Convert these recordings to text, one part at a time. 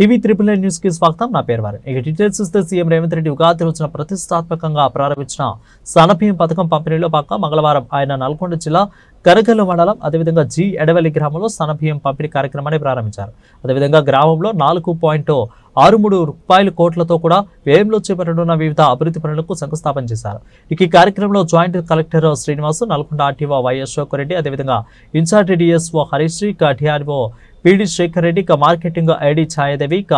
TV triple nine న్యూస్కి స్వాగతం. నా పేరు వారు. ఇక డీటెయిల్స్ చూస్తే సీఎం రేవంత్ రెడ్డి ఉగాది రోజున ప్రతిష్టాత్మకంగా ప్రారంభించిన సనభీం పథకం పంపిణీలో భాగంగా మంగళవారం ఆయన నల్గొండ జిల్లా కరగల్లు మండలం అదేవిధంగా జి ఎడవల్లి గ్రామంలో సన్నబియ్యం పంపిణీ కార్యక్రమాన్ని ప్రారంభించారు. అదేవిధంగా గ్రామంలో నాలుగు పాయింట్ ఆరు మూడు రూపాయల కోట్లతో కూడా వ్యయంలో చేపట్టనున్న వివిధ అభివృద్ధి పనులకు శంకుస్థాపన చేశారు. ఇక ఈ కార్యక్రమంలో joint collector Srinivasu Nalgonda RTO Y Ashok Reddy అదేవిధంగా incharge DSO Harish DRO PD Shekar Reddy ఇక మార్కెటింగ్ ఐడి ఛాయాదేవి ఇక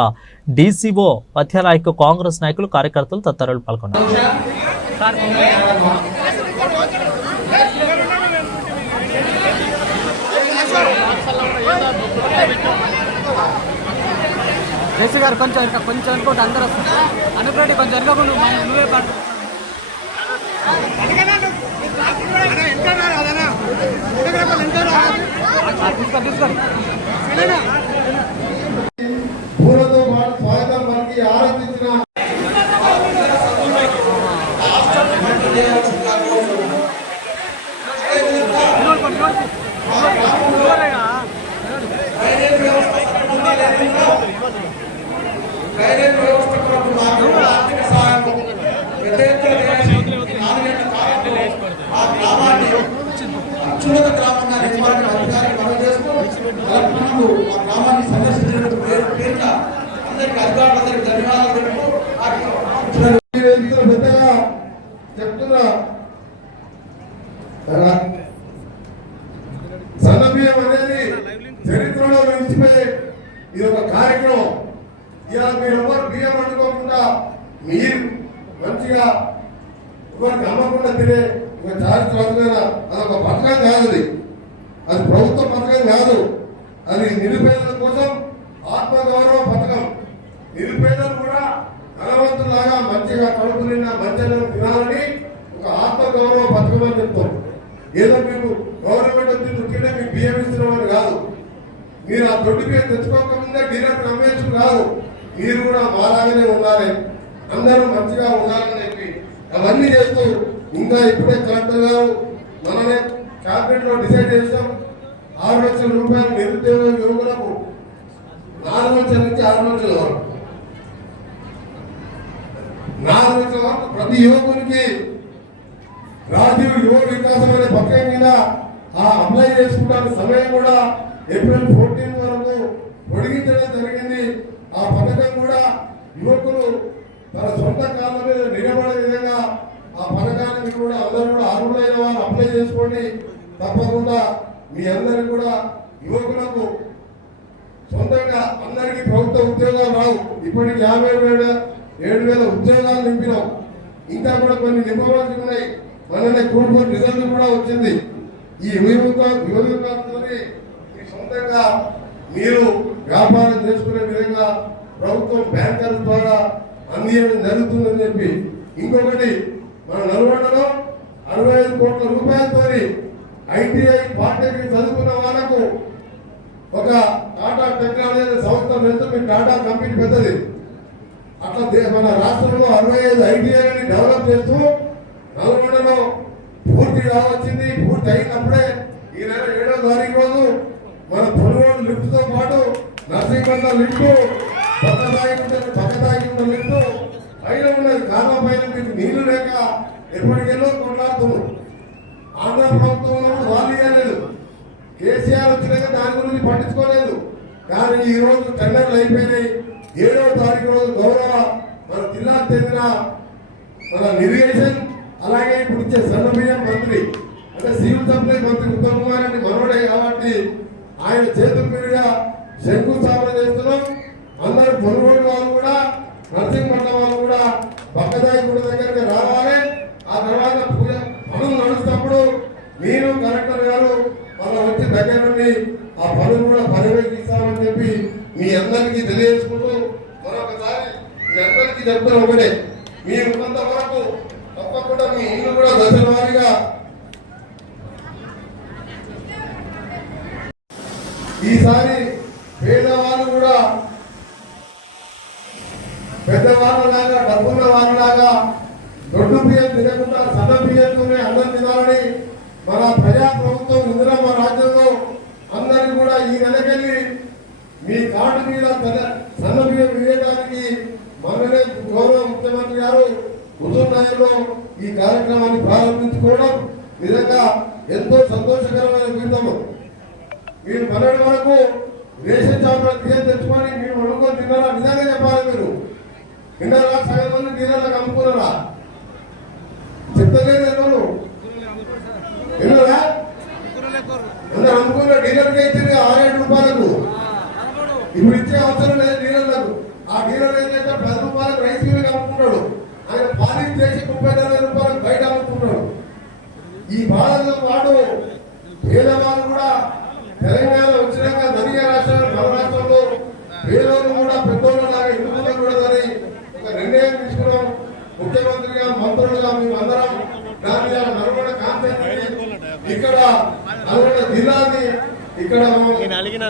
డీసీఓ మధ్యనాయక్ కాంగ్రెస్ నాయకులు కార్యకర్తలు తదితరులు పాల్గొన్నారు. జేసీ గారు కొంచెం వెనక కొంచెం అనుకోండి అందరూ వస్తారు. అనుకోండి కొంచెం వెనకకుండా నువ్వే పట్టు తీసుకోండి తీసుకోండి పూలతో పాటు స్వాగతం మనకి ఆరాధించిన నిలబడుకోండి, నిలబడుకో. నిలబడేగా. డ్రైనేజ్ వ్యవస్థకు మాకు ఆర్థిక సహాయం పెద్ద ఎత్తున చేయడానికి నాలుగేళ్ళ కాలంలో ఆ గ్రామాన్ని అత్యున్నత గ్రామంగా నిర్మాణం అధికారులు మనం చేస్తూ కలెక్టర్లు ఆ గ్రామాన్ని సందర్శించినందుకు పేరు పేరున అందరికీ అధికారులందరికీ ధన్యవాదాలు తెలుపుతూ ఆ వ్యక్తులు పెద్దగా చెప్తున్నా సన్నబియ్యం అనేది చరిత్రలో నిలిచిపోయే ఇది ఒక కార్యక్రమం ఇలా మీరు ఎవరు బియ్యం వండుకోకుండా మీరు మంచిగా ఎవరికి అమ్మకుండా తినే ఒక చారిత్రకమైన అదొక పథకం కాదు అది అది ప్రభుత్వ పథకం కాదు అది నిరుపేదల కోసం ఆత్మగౌరవ పథకం నిరుపేదలు కూడా ధనవంతులాగా మంచిగా కడుపు నిండా మంచిగా తినాలని ఒక ఆత్మగౌరవ పథకం అని చెప్తాం ఏదో మీకు గవర్నమెంట్ వచ్చి చుట్టినే మీకు బియ్యం ఇస్తున్నామని కాదు మీరు ఆ దొడ్డి బియ్యం తెచ్చుకోకముందే డీలర్ అమ్మేచ్చు కాదు. మీరు కూడా మాలాగానే ఉండాలి. అందరూ మంచిగా ఉండాలని చెప్పి అవన్నీ చేస్తూ ఇంకా ఇప్పుడే కలెక్టర్ గారు మననే క్యాబినెట్లో డిసైడ్ చేస్తాం ఆరు లక్షల రూపాయలు నిరుద్యోగ యువకులకు నాలుగు లక్షల నుంచి ఆరు లక్షల వరకు. నాలుగు లక్షల వరకు ప్రతి యువకునికి రాజీవ్ యువ వికాసం అనే పథకం మీద ఆ అప్లై చేసుకుంటానికి సమయం కూడా ఏప్రిల్ ఫోర్టీన్ వరకు పొడిగించడం జరిగింది. ఆ పథకం కూడా యువకులు తన సొంత కాళ్ళ మీద నిలబడే విధంగా ఆ పథకానికి కూడా అందరూ కూడా అర్హులైన వారు అప్లై చేసుకోండి. తప్పకుండా మీ అందరికి కూడా యువకులకు సొంతంగా అందరికీ ప్రభుత్వ ఉద్యోగాలు రావు. ఇప్పటికి యాభై వేల ఏడు వేల ఉద్యోగాలు నింపినాం. ఇంకా కూడా కొన్ని నింపవలసి ఉన్నాయి. మననే కూడుకొని రిజల్ట్ కూడా వచ్చింది. ఈ యువక యువకులతో మీ సొంతంగా మీరు వ్యాపారం చేసుకునే విధంగా ప్రభుత్వం బ్యాంకర్ల ద్వారా అందించడం జరుగుతుందని చెప్పి ఇంకొకటి మన నల్గొండలో అరవై ఐదు కోట్ల రూపాయలతో ఐటీఐ పాలిటెక్నిక్ చదువుకున్న వాళ్ళకు ఒక టాటా టెక్నాలజీ అనే సంస్థ వెళ్తూ మీ టాటా కంపెనీ పెద్దది. అట్లా మన రాష్ట్రంలో అరవై ఐదు ఐటీఐని డెవలప్ చేస్తూ నల్గొండలో పూర్తి కావచ్చింది పూర్తి అయినప్పుడే ఈ నెల ఏడో తారీఖు రోజు మన పొలవాడు లిఫ్ట్తో పాటు నర్సింగండ లింపు పక్కదాగి ఉంటుంది పక్కదాగి ఉన్న లిఫ్ట్ పైన ఉన్నది కాళ్ళ పైన మీకు నీళ్ళు లేక ఎప్పటికెళ్ళో కొట్లాడుతున్నారు. ఆంధ్ర ప్రభుత్వంలో వాళ్ళు ఇవ్వలేదు కేసీఆర్ వచ్చినాక దాని గురించి పట్టించుకోలేదు. కానీ ఈ రోజు టెండర్లు అయిపోయినాయి. ఏడవ తారీఖు రోజు గౌరవ మన జిల్లాకు చెందిన మన ఇరిగేషన్ అలాగే ఇప్పుడు ఇచ్చే సన్నబియ్యం మంత్రి అంటే సివిల్ సప్లై మంత్రి ఉత్తమ్ కుమార్ రెడ్డి మనవడే కాబట్టి ఆయన చేతుల మీదుగా శంకుస్థాపన చేస్తున్నాం. అందరు పొనుగోడు వాళ్ళు కూడా నరసింహపట్నం వాళ్ళు కూడా బక్కదాయి గుడి దగ్గరికి రావాలి. ఆ తర్వాత పూజ పనులు నడుస్తున్నప్పుడు మీరు కలెక్టర్ గారు వాళ్ళ వచ్చి దగ్గర నుండి ఆ పనులు కూడా పర్యవేక్షిస్తామని చెప్పి మీ అందరికీ తెలియజేసుకుంటూ మరొకసారి మీ అందరికీ చెప్తున్న ఒకటే. మీరు ఉన్నంత వరకు తప్పకుండా మీ ఇల్లు కూడా దశల వారీగా ఈసారి పేదవాళ్ళు కూడా పెద్దవాళ్ళలాగా డబ్బున్న వాళ్ళలాగా దొడ్డు బియ్యం తినకుండా సన్న బియ్యంతోనే అన్నం తినాలని మన ప్రజా ప్రభుత్వం ఇందిరమ్మ రాజ్యంలో అందరికీ కూడా ఈ నెలకెళ్ళి మీ కార్డు మీద సన్న బియ్యం కార్యక్రమాన్ని ప్రారంభించుకోవడం నిజంగా ఎంతో సంతోషకరమైన జీవితము మీరు పన్నెండు వరకు రేషన్ షాపులో బియ్యం తెచ్చుకొని మీరు వండుకొని తిన్నారా? నిజంగా చెప్పాలి మీరు. తిన్నారా సగం మంది తిన్నారా అమ్ముకున్నారా? చెప్తలేదు ఎవరు? విన్నారా? అందరు అమ్ముకున్న డీలర్కి ఇచ్చింది ఆరేడు రూపాయలకు. ఇప్పుడు ఇచ్చే అవసరం లేదు డీలర్లకు. ఆ డీలర్ ఏంటంటే పది రూపాయలకు రైస్ మిల్లుకి అమ్ముకుంటాడు. ఆయన పాలిష్ చేసి ముప్పై నలభై రూపాయలు బయట అమ్ముకున్నాడు ఈ బాధలో పాటు పేదవాళ్ళు కూడా తెలంగాణ వచ్చినాక ధనిక రాష్ట్రాలు మన రాష్ట్రంలో పేదోళ్ళు కూడా పెద్దోళ్ళు లాగా ఎన్నుకోకూడదని ఒక నిర్ణయం తీసుకున్నాం ముఖ్యమంత్రిగా మంత్రులుగా మేము అందరం దాని మీద నల్గొండ కాన్సెప్ట్ ఇక్కడ నల్గొండ జిల్లాని ఇక్కడ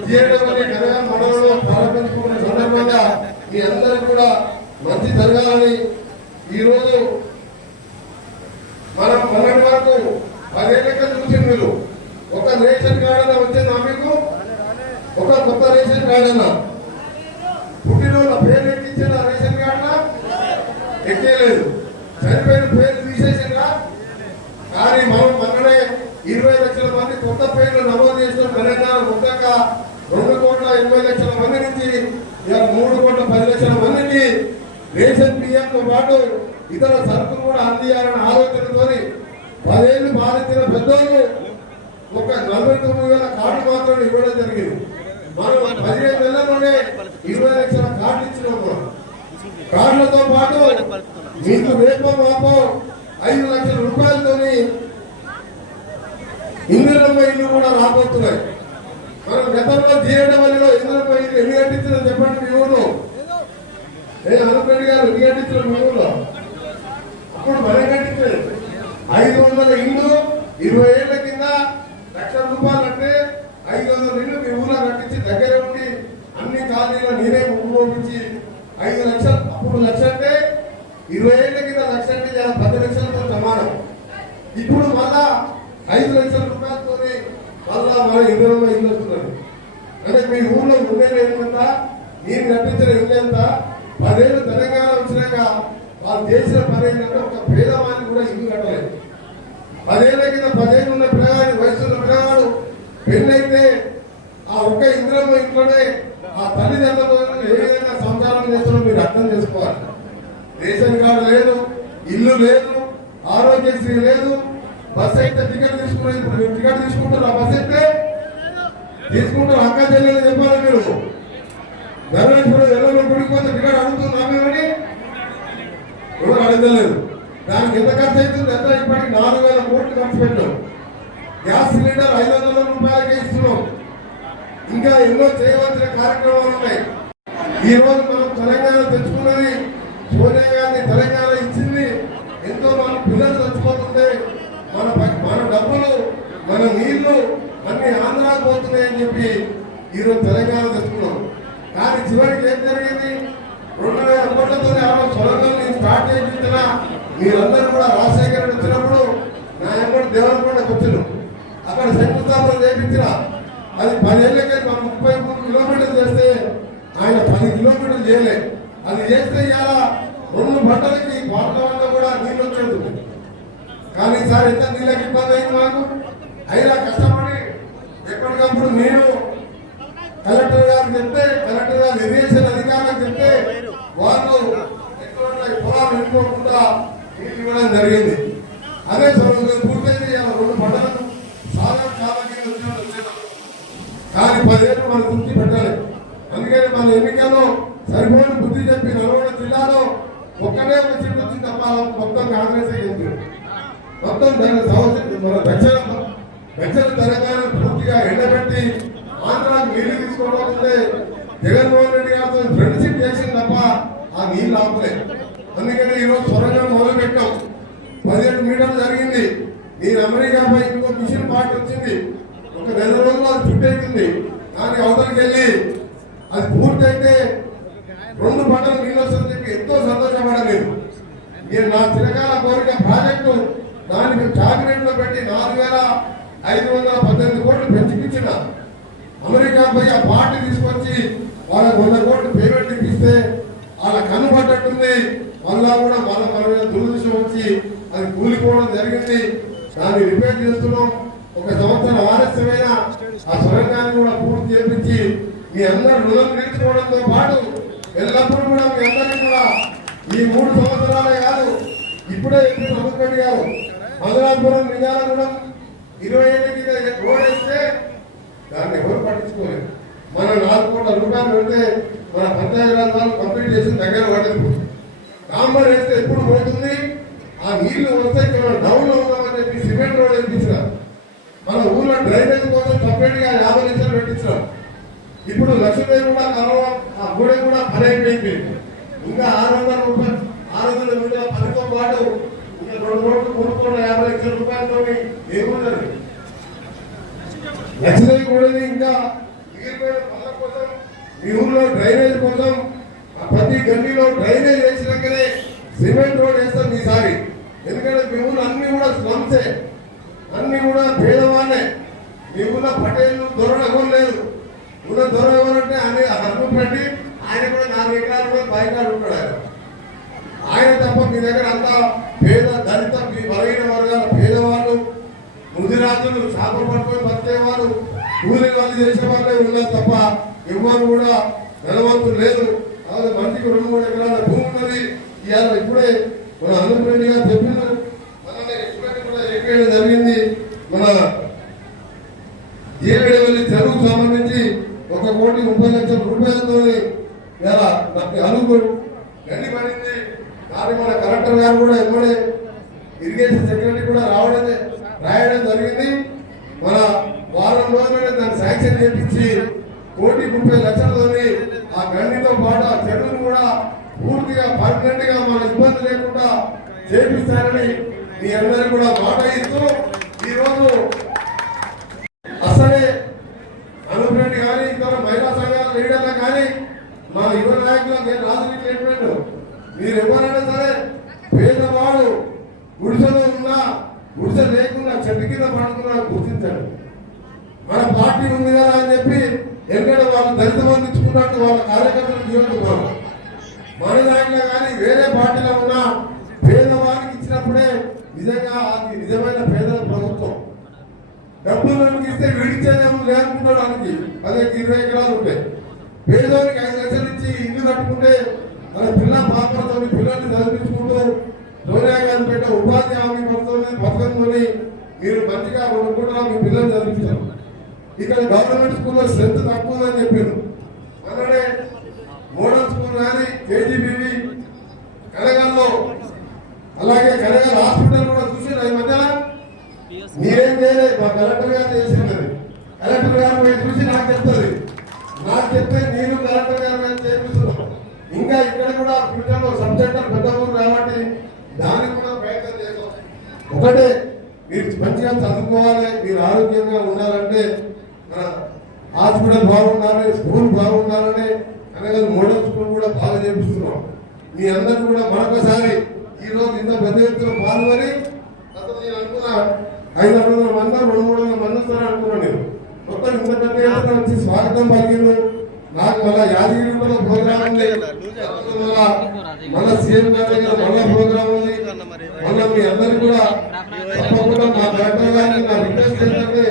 జీఎడబ్ల్యూ కళ్యాణ మండలంలో ప్రారంభించుకున్న సందర్భంగా మీ అందరికీ కూడా మంచి జరగాలని ఈరోజు మనం మొన్నటి వరకు పదేళ్ళ క్రితం చూసింది మీరు. ఒక రేషన్ కార్డు అన్న వచ్చిందా మీకు? ఒక కొత్త రేషన్ కార్డు అన్న పుట్టినరోజు పేరు ఎక్కించిన రేషన్ కార్డు ఎక్కేయలేదు చనిపోయిన పేరు తీసేసిందా? కానీ మనం మొన్ననే ఇరవై లక్షల మంది కొత్త పేర్లు నమోదు చేసిన తెలంగాణ మొత్తంగా రెండు కోట్ల ఎనభై లక్షల మంది నుంచి ఇక మూడు కోట్ల పది లక్షల మందికి రేషన్ బియ్యంతో పాటు ఇతర సరుకులు కూడా అందియాలనే ఆలోచనతో పదేళ్ళు పాలించిన పెద్దోళ్ళు ఒక నలభై తొమ్మిది వేల కార్డు మాత్రం ఇవ్వడం జరిగింది. మనం పదిహేను నెలల్లోనే ఇరవై లక్షల కార్డు ఇచ్చినాం మనం కార్డులతో పాటు మీకు రేపో మాపో ఐదు లక్షల రూపాయలతోని ఇందిరమ్మ ఇల్లు కూడా రాబోతున్నాయి. మనం గతంలో జీఎడవల్లిలో ఇందిరమ్మ ఇల్లు ఎన్ని కట్టించిన చెప్పండి మీ ఊళ్ళో ఏ అనుప్రెడ్డి గారు ఎన్ని కట్టించిన మీ ఊళ్ళో అప్పుడు మనం కట్టించలేదు. ఐదు వందల ఇల్లు ఇరవై ఏళ్ళ కింద లక్ష రూపాయలు అంటే ఐదు వందల ఇల్లు మీ ఊళ్ళో కట్టించి దగ్గర ఉండి అన్ని ఖాళీలో నేనే ఉపయోగించి ఐదు లక్షలు అప్పుడు లక్ష అంటే ఇరవై ఏళ్ళ కింద లక్ష అంటే పది లక్షలతో సమానం. ఇప్పుడు మళ్ళా ఐదు లక్షల రూపాయలతో మళ్ళా మన ఇరవై ఇల్లు వస్తున్నారు అంటే మీ ఊళ్ళో ఉండేది ఎంత నేను కట్టించిన ఇల్లు ఎంత పదేళ్ళు తెలంగాణ వచ్చినాక వాళ్ళు చేసిన పని ఏంటంటే ఒక పేదవాడిని కూడా ఇల్లు కట్టలేదు పదేళ్ళ కింద పదేళ్ళు ఉన్న పిల్లగాడి వయసు ఉన్న పిల్లగాడు పెళ్ళైతే ఆ ఒక్క ఇంద్రమ్మ ఇంట్లోనే ఆ తల్లిదండ్రులు ఏ విధంగా సంసారం చేస్తున్నారో మీరు అర్థం చేసుకోవాలి. రేషన్ కార్డు లేదు ఇల్లు లేదు ఆరోగ్యశ్రీ లేదు బస్ అయితే టికెట్ తీసుకునే ఇప్పుడు మీరు టికెట్ తీసుకుంటారు? ఆ బస్ అయితే తీసుకుంటారు? అక్క చెల్లెలు చెప్పాలి మీరు. ధర్మేశ్వరం ఎల్లలో గుడికి టికెట్ అడుగుతున్నామేమని ఎవరు అడగలేదు. దానికి ఎంత ఖర్చు అవుతుంది? ఎంత? ఇప్పటికి నాలుగు వేల కోట్లు ఖర్చు పెట్టాం గ్యాస్ సిలిండర్ ఐదు వందల ఇంకా ఎన్నో చేయవలసిన కార్యక్రమాలు ఉన్నాయి. ఈ రోజు మనం తెలంగాణ తెచ్చుకున్నది సోనియా గాంధీ తెలంగాణ ఇచ్చింది. ఎంతో మన పిల్లలు చచ్చిపోతుంటే మన మన డబ్బులు మన నీళ్ళు అన్ని ఆంధ్రాకు పోతున్నాయని చెప్పి ఈరోజు తెలంగాణ తెచ్చుకున్నాం. కానీ చివరికి ఏం జరిగింది? రెండు వేల కోట్లతో ఆ రోజు సొరంగం నేను స్టార్ట్ చేయించిన మీరందరూ కూడా రాజశేఖర్ వచ్చినప్పుడు నా ఎంబడి దేవరకొండకు వచ్చిన. అక్కడ శంకుస్థాపన చేయించిన అది పదేళ్ళకే మనం ముప్పై మూడు కిలోమీటర్లు చేస్తే ఆయన పది కిలోమీటర్లు చేయలే. అది చేస్తే ఇలా రెండు బట్టలకి పాటల కూడా నీళ్ళు వచ్చేది. కానీ సార్ ఎంత నీళ్ళకి ఇబ్బంది అయింది మాకు? అయినా కష్టపడి ఎప్పటికప్పుడు నేను కలెక్టర్ గారు చెప్తే కలెక్టర్ గారు ఇరిగేషన్ అధికారులకు చెప్తే వాళ్ళు ఎటువంటి పొలాలు వెళ్ళిపోకుండా నీళ్ళు ఇవ్వడం జరిగింది. అదే సమయంలో పూర్తయితే రెండు పంటలకు చాలా దాని పదేళ్ళు మనం దృష్టి పెట్టాలి. అందుకని మన ఎన్నికల్లో సరిపోయిన బుద్ధి చెప్పి నల్గొండ జిల్లాలో ఒక్కనే ఒక సీట్ వచ్చింది తప్ప మొత్తం కాంగ్రెస్ అయ్యింది మొత్తం దాని సంవత్సరం మన దక్షిణ దక్షిణ తెలంగాణ పూర్తిగా ఎండబెట్టి ఆంధ్రాకు నీళ్ళు తీసుకోవడం జగన్మోహన్ రెడ్డి గారితో ఫ్రెండ్షిప్ చేసింది తప్ప ఆ నీళ్ళు ఆపలే అందుకని ఈరోజు సొరంగం మొదలు పెట్టాం పదిహేడు మీటర్లు జరిగింది. నేను అమెరికా పై ఇంకో మిషన్ పార్టీ వచ్చింది. ఒక నెల రోజులు అది చుట్టేసింది కానీ అవతలకి వెళ్ళి అది పూర్తయితే రెండు పంటలు నీళ్ళు వస్తుందని చెప్పి ఎంతో సంతోషపడలేదు. నేను నా చిరకాల కోరిక ప్రాజెక్టు దానికి క్యాబినెట్లో పెట్టి నాలుగు వేల ఐదు వందల పద్దెనిమిది కోట్లు పెంచిపించిన. అమెరికా పోయి ఆ పార్టీ తీసుకొచ్చి వాళ్ళకు వంద కోట్లు పేమెంట్ ఇప్పిస్తే వాళ్ళ కనబడ్డట్టుంది మళ్ళా కూడా మళ్ళీ మన మీద దురదృష్టం వచ్చి అది కూలిపోవడం జరిగింది. దాన్ని రిపేర్ చేస్తున్నాం. ఒక సంవత్సరం ఆలస్యమైన ఆ స్వర్గాన్ని కూడా పూర్తి చేపించి మీ అందరూ రుణం తీర్చుకోవడంతో పాటు ఎల్లప్పుడూ కూడా మీ అందరికీ కూడా ఈ మూడు సంవత్సరాలే కాదు ఇప్పుడే ఎప్పుడు నమ్మకండి గారు. మధురాపురం నిజాలగూడెం ఇరవై ఏళ్ళకి రోడ్ వేస్తే దాన్ని ఎవరు పట్టించుకోలేదు. మన నాలుగు కోట్ల రూపాయలు పెడితే మన పంచాయతీ రాజధాని కంప్లీట్ చేసి దగ్గర పడింది కాంబర్ వేస్తే ఎప్పుడు పోతుంది? ఆ నీళ్ళు వస్తే ఇక్కడ డౌన్లో ఉన్నామని చెప్పి సిమెంట్ రోడ్ వేయించారు మన ఊళ్ళో డ్రైనేజ్ కోసం సపరేట్గా యాభై లక్షలు పెట్టించాం ఇప్పుడు లక్ష్మీదేవి కూడా కలవ ఆ గుడి కూడా పని అయిపోయింది. ఇంకా ఆరు వందల రూపాయలు ఆరు వందల రూపాయల పనితో పాటు ఇంకా రెండు రోడ్లు మూడు కోట్ల యాభై లక్షల రూపాయలతో ఏమున్నది లక్ష్మీదేవి గుడిని ఇంకా మిగిలిపోయిన పనుల కోసం మీ డ్రైనేజ్ కోసం ఆ ప్రతి గల్లీలో డ్రైనేజ్ వేసినాకనే సిమెంట్ రోడ్ వేస్తాం ఈసారి. ఎందుకంటే మీ ఊర్లో అన్ని కూడా స్లమ్సే. అన్ని కూడా పేదవాళ్ళే మీకున్న పటేళ్ళు దొరణ లేదు ఉన్న దొర ఎవరంటే ఆయన హక్కు పెట్టి ఆయన కూడా నాలుగు ఎకరాలు కూడా పైకాడు ఉంటాడు ఆయన. ఆయన తప్ప మీ దగ్గర అంతా పేద దళిత మీ బలహీన వర్గాల పేదవాళ్ళు ముదిరాజులు చేపలు పట్టుకొని బతికేవారు కూలి వాళ్ళు చేసే వాళ్ళే ఉన్నారు తప్ప ఎవరు కూడా నిలవంతులు లేదు అలాగే మనిషికి రెండు మూడు ఎకరాల భూమి ఉన్నది. ఇవాళ ఇప్పుడే మన ఆంధ్రప్రదేశ్ గారు చెప్పినారు కూడా జరిగింది. మన ఏడవల్లి చెరువుకు సంబంధించి ఒక కోటి ముప్పై లక్షల రూపాయలతో ఇలా అనుకో పడింది. కానీ మన కలెక్టర్ గారు కూడా ఇవ్వడే ఇరిగేషన్ సెక్రటరీ కూడా రావడం రాయడం జరిగింది. మన వారం రోజులనే దాన్ని శాంక్షన్ చేపించి కోటి ముప్పై లక్షలతోని ఆ గండితో పాటు ఆ చెరువును కూడా పూర్తిగా పర్మనెంట్గా మన ఇబ్బంది లేకుండా చేపిస్తారని మీ అందరూ కూడా మాట ఇస్తూ ఈ రోజు అసలే అనుప్రెడ్డి కానీ ఇతర మహిళా సంఘాల లీడర్లు కానీ మా యువ నాయకులకు నేను రాజకీయ చెప్పాడు మీరు ఎవరైనా సరే పేదవాడు గుడిసెలో ఉన్నా గుడిసె లేకుండా చెట్టు కింద పడుతున్నా గుర్తించాడు మన పార్టీ ఉంది కదా అని చెప్పి ఎక్కడ వాళ్ళు దళిత మంది ఇచ్చుకున్నట్టు వాళ్ళ కార్యకర్తలు జీవితం మన దాంట్లో కానీ వేరే పార్టీలో ఉన్న పేదవానికి ఇచ్చినప్పుడే నిజంగా అది నిజమైన పేదల ప్రభుత్వం. డబ్బులు మనకి ఇస్తే విడిచేదేమో లేకుండా ఆయనకి అదే ఇరవై ఎకరాలు ఉంటాయి పేదవానికి ఐదు లక్షలు ఇచ్చి ఇల్లు కట్టుకుంటే మన పిల్ల పాపలతో పిల్లల్ని చదివించుకుంటూ సోనియా గాంధీ ఉపాధి హామీ పడుతుంది పథకంతోని మీరు మంచిగా కొనుక్కుంటారా మీ పిల్లలు చదివించారు. ఇక్కడ గవర్నమెంట్ స్కూల్లో స్ట్రెంత్ తక్కువ ఉందని చెప్పారు. అలానే మోడల్ స్కూల్ కానీ కేజీబీ అలాగే హాస్పిటల్ కూడా చూసారు ఈ మధ్య మీరేం చేయలేదు. మా కలెక్టర్ గారు చేసింది కలెక్టర్ గారు మీరు చూసి నాకు చెప్తుంది నాకు చెప్తే నేను కలెక్టర్ గారు మీద చేపిస్తున్నాం. ఇంకా ఇక్కడ కూడా ఫ్యూచర్లో సబ్ సెంటర్ పెద్ద ఊరు కాబట్టి దానికి కూడా ప్రయత్నం చేస్తాం ఒకటే మీరు మంచిగా చదువుకోవాలి మీరు ఆరోగ్యంగా ఉండాలంటే మన హాస్పిటల్ బాగుండాలి స్కూల్ బాగుండాలని అనగా మోడల్ స్కూల్ కూడా బాగా చేపిస్తున్నాం. మీ అందరూ కూడా మరొకసారి ఈరోజు ఇంత పెద్ద ఎత్తున పాల్గొని అసలు నేను అనుకున్నా ఐదు వందల మంది రెండు మూడు వందల మంది వస్తారని అనుకున్నాను నేను. మొత్తం ఇంత పెద్ద ఎత్తున వచ్చి స్వాగతం పలికిండు. నాకు మళ్ళా యాదగిరి కూడా ప్రోగ్రామ్ ఉంది. మళ్ళా సీఎం గారి దగ్గర మళ్ళా ప్రోగ్రామ్ ఉంది. మళ్ళా మీ అందరికి కూడా తప్పకుండా మా కలెక్టర్ గారిని నా రిక్వెస్ట్ ఏంటంటే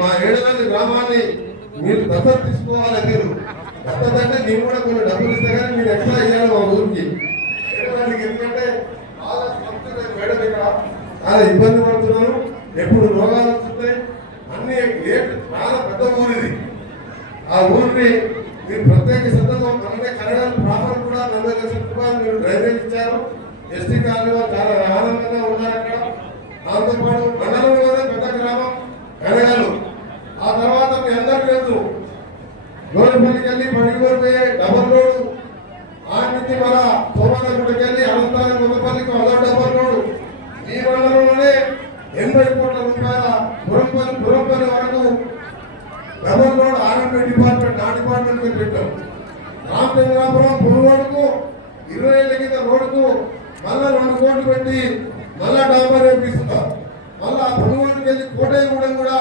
మా ఏడవల్లి గ్రామాన్ని మీరు దత్తత తీసుకోవాలి మీరు దత్తత అంటే నేను కూడా కొన్ని డబ్బులు ఇస్తే కానీ మీరు ఎక్స్ట్రా ఇవ్వాలి మా ఊరికి. ఏడవల్లికి ఎందుకంటే చాలా మేడం ఇక్కడ చాలా ఇబ్బంది పడుతున్నాను ఎప్పుడు రోగాలు వస్తున్నాయి అన్ని లేట్ చాలా పెద్ద ఊరిది. ఆ ఊరిని మీరు ప్రత్యేక శ్రద్ధతో అలాగే కనడాలు ప్రాపర్ కూడా నలభై లక్షల రూపాయలు మీరు డ్రైనేజ్ ఇచ్చారు. ఎస్టీ కాలనీ చాలా ఆనందంగా ఉన్నారు అక్కడ దాంతోపాటు మండలంలోనే పెద్ద గ్రామం కనగాలు ఆ తర్వాత మీ అందరికీ తెలుసు గోడపల్లికి వెళ్ళి పడిగోరుపోయే డబల్ రోడ్ ఆ నుంచి మన సోమానగుడికి వెళ్ళి అనంతానం కొండపల్లికి అదో డబల్ రోడ్ ఈ మండలంలోనే ఎనభై కోట్ల రూపాయల పురంపల్లి పురంపల్లి వరకు డబల్ రోడ్ ఆర్ఎంపీ డిపార్ట్మెంట్ ఆ డిపార్ట్మెంట్ మీద పెట్టాం. రామచంద్రాపురం పురుగోడుకు ఇరవై ఏళ్ళ కింద రోడ్డుకు మళ్ళా రెండు కోట్లు పెట్టి మళ్ళా డాంబర్ వేపిస్తున్నారు మళ్ళా పురుగోడుకు వెళ్ళి కోటయ్యగూడెం కూడా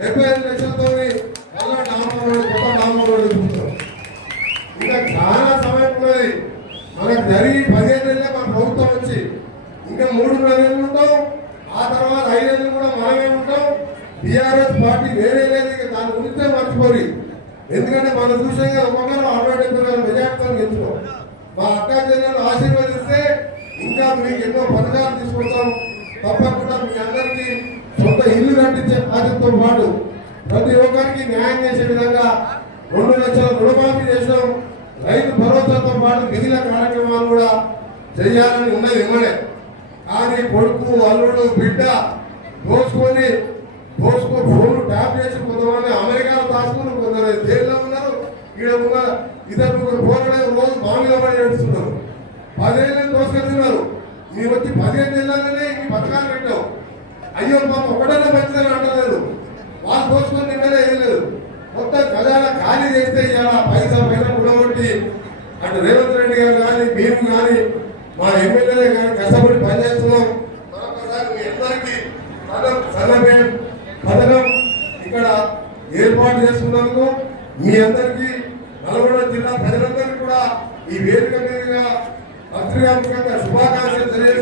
డెబ్బై ఐదు లక్షలతో మళ్ళా డాంబర్ రోడ్ కొత్త డాంబర్ రోడ్ వేపిస్తున్నాం ఇంకా చాలా సమయం ఉన్నది మనకు జరిగి పదిహేను నెలలే మన ప్రభుత్వం వచ్చి ఇంకా మూడున్నర ఏళ్ళు ఉంటాం ఆ తర్వాత ఐదేళ్ళు కూడా మనమే ఉంటాం టీఆర్ఎస్ పార్టీ వేరే లేదు ఇక దాని గురించే మర్చిపోయి ఎందుకంటే మన చూసాం ఒక్కొక్కరు అరవై డెబ్బై వేల మెజార్టీతో గెలుచుకో. మా అక్క ఆశీర్వదిస్తే ఇంకా మీకు ఎన్నో పథకాలు తీసుకొస్తాం. తప్పకుండా మీ అందరికీ సొంత ఇల్లు కట్టించే బాధ్యతతో పాటు ప్రతి ఒక్కరికి న్యాయం చేసే విధంగా రెండు లక్షల రుణమాఫీ చేసాం రైతు భరోసాతో పాటు మిగిలిన కార్యక్రమాలు కూడా చేయాలని ఉన్నది ఇమ్మడే కానీ కొడుకు అల్లుడు బిడ్డ దోచుకొని దోచుకో ఫోన్ ట్యాప్ చేసి కొంతమంది అమెరికాలో దాచుకుని కొందరు జైల్లో ఉన్నారు. ఇక్కడ ఉన్న ఇద్దరు ముగ్గురు రోజు మామూలుగా పడి ఏడుస్తున్నారు. పదేళ్ళు దోసుకెళ్తున్నారు మీరు వచ్చి పదిహేను జిల్లాలనే ఈ పథకాలు పెట్టావు అయ్యో మా ఒకటనే మంచిదని అంటలేదు. వాళ్ళు దోచుకొని నిన్ననే ఏం లేదు. మొత్తం ఖజానా ఖాళీ చేస్తే ఇలా పైసా పైన కూడగొట్టి అటు రేవంత్ రెడ్డి గారు కానీ మేము కానీ మా ఎమ్మెల్యేలే కానీ కష్టపడి పనిచేస్తున్నాం. మరొకసారి మీ అందరికీ పదం సన్నపేట పథకం ఇక్కడ ఏర్పాటు చేసుకున్నందుకు మీ అందరికీ నల్గొండ జిల్లా ప్రజలందరికీ కూడా ఈ వేదిక మీదుగా పత్రికాముఖంగా శుభాకాంక్షలు తెలియజేస్తున్నాను